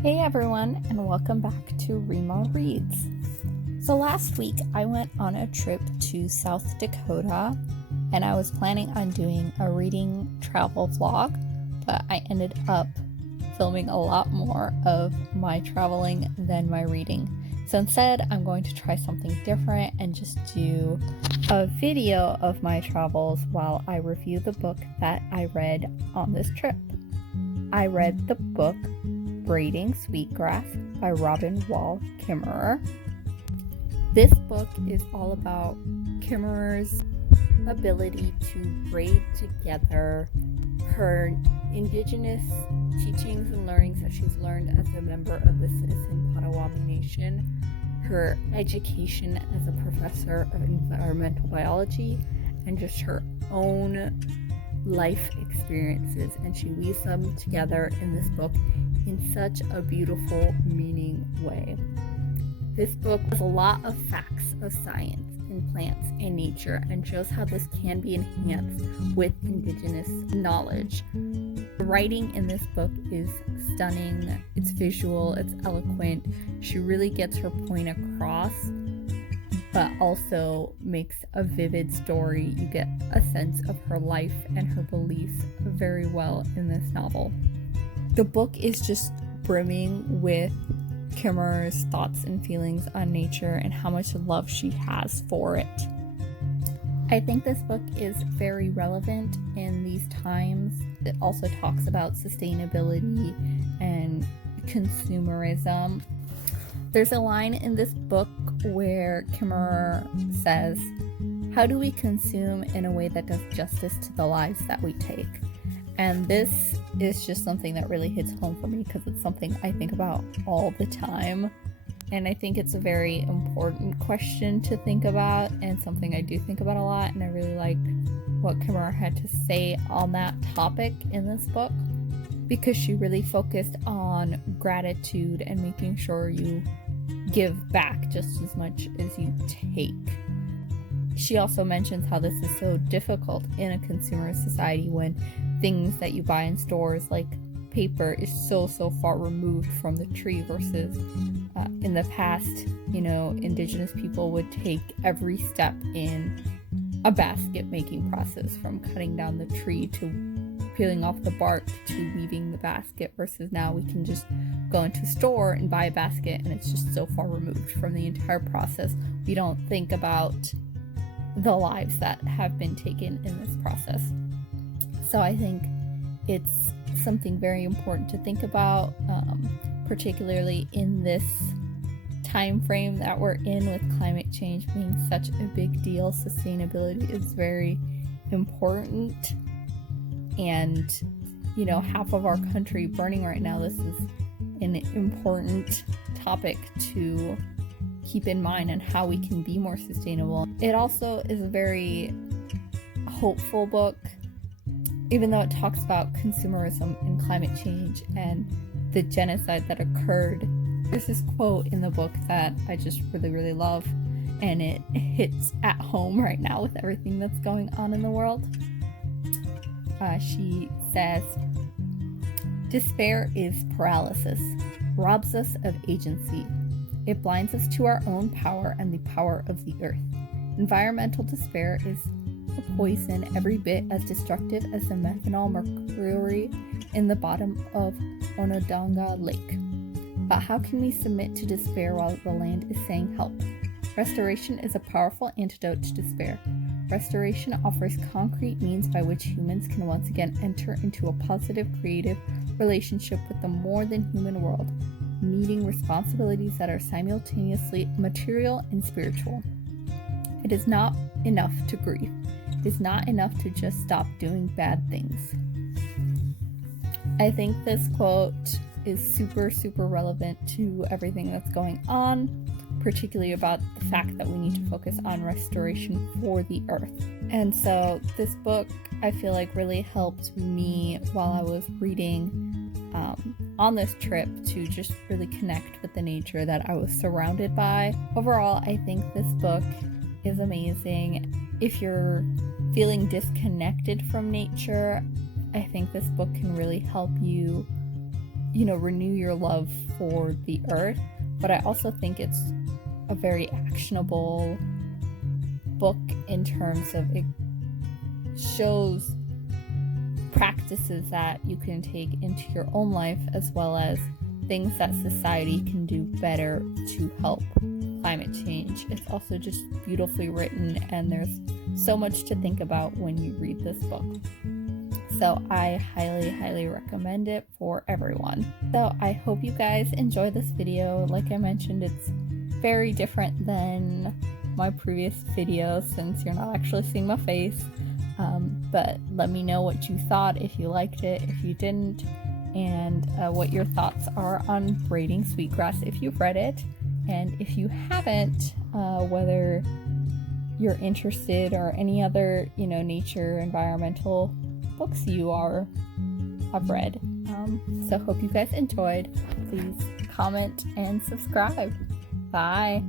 Hey everyone, and welcome back to Rima Reads. So last week I went on a trip to South Dakota and I was planning on doing a reading travel vlog, but I ended up filming a lot more of my traveling than my reading. So instead I'm going to try something different and just do a video of my travels while I review the book that I read on this trip. I read the book Braiding, Sweetgrass by Robin Wall Kimmerer. This book is all about Kimmerer's ability to braid together her Indigenous teachings and learnings that she's learned as a member of the Citizen Potawatomi Nation, her education as a professor of environmental biology, and just her own life experiences, and she weaves them together in this book in such a beautiful, meaning way. This book has a lot of facts of science in plants and nature and shows how this can be enhanced with Indigenous knowledge. The writing in this book is stunning, it's visual, it's eloquent. She really gets her point across, but also makes a vivid story. You get a sense of her life and her beliefs very well in this novel. The book is just brimming with Kimmerer's thoughts and feelings on nature and how much love she has for it. I think this book is very relevant in these times. It also talks about sustainability and consumerism. There's a line in this book where Kimmerer says, "How do we consume in a way that does justice to the lives that we take?" And this is just something that really hits home for me because it's something I think about all the time. And I think it's a very important question to think about and something I do think about a lot. And I really like what Kimmerer had to say on that topic in this book because she really focused on gratitude and making sure you give back just as much as you take. She also mentions how this is so difficult in a consumer society when things that you buy in stores like paper is so far removed from the tree versus in the past, Indigenous people would take every step in a basket making process from cutting down the tree to peeling off the bark to weaving the basket, versus now we can just go into a store and buy a basket and it's just so far removed from the entire process. We don't think about the lives that have been taken in this process. So I think it's something very important to think about, particularly in this time frame that we're in with climate change being such a big deal. Sustainability is very important, and half of our country burning right now. This is an important topic to keep in mind and how we can be more sustainable. It also is a very hopeful book, even though it talks about consumerism and climate change and the genocide that occurred. There's this quote in the book that I just really love, and it hits at home right now with everything that's going on in the world. She says, "Despair is paralysis, robs us of agency. It blinds us to our own power and the power of the earth. Environmental despair is a poison every bit as destructive as the methanol mercury in the bottom of Onondaga Lake. But how can we submit to despair while the land is saying help? Restoration is a powerful antidote to despair. Restoration offers concrete means by which humans can once again enter into a positive, creative relationship with the more than human world, meeting responsibilities that are simultaneously material and spiritual. It is not enough to grieve. It is not enough to just stop doing bad things." I think this quote is super relevant to everything that's going on, particularly about the fact that we need to focus on restoration for the earth. And so this book, I feel like, really helped me while I was reading on this trip to just really connect with the nature that I was surrounded by. Overall, I think this book is amazing. If you're feeling disconnected from nature, I think this book can really help you renew your love for the earth, but I also think it's a very actionable book in terms of it shows practices that you can take into your own life, as well as things that society can do better to help climate change. It's also just beautifully written, and there's so much to think about when you read this book. So I highly recommend it for everyone. So I hope you guys enjoy this video. Like I mentioned, it's very different than my previous videos since you're not actually seeing my face. But let me know what you thought, if you liked it, if you didn't, and what your thoughts are on Braiding Sweetgrass if you've read it. And if you haven't, whether you're interested or any other, nature, environmental books you have read. So hope you guys enjoyed. Please comment and subscribe. Bye.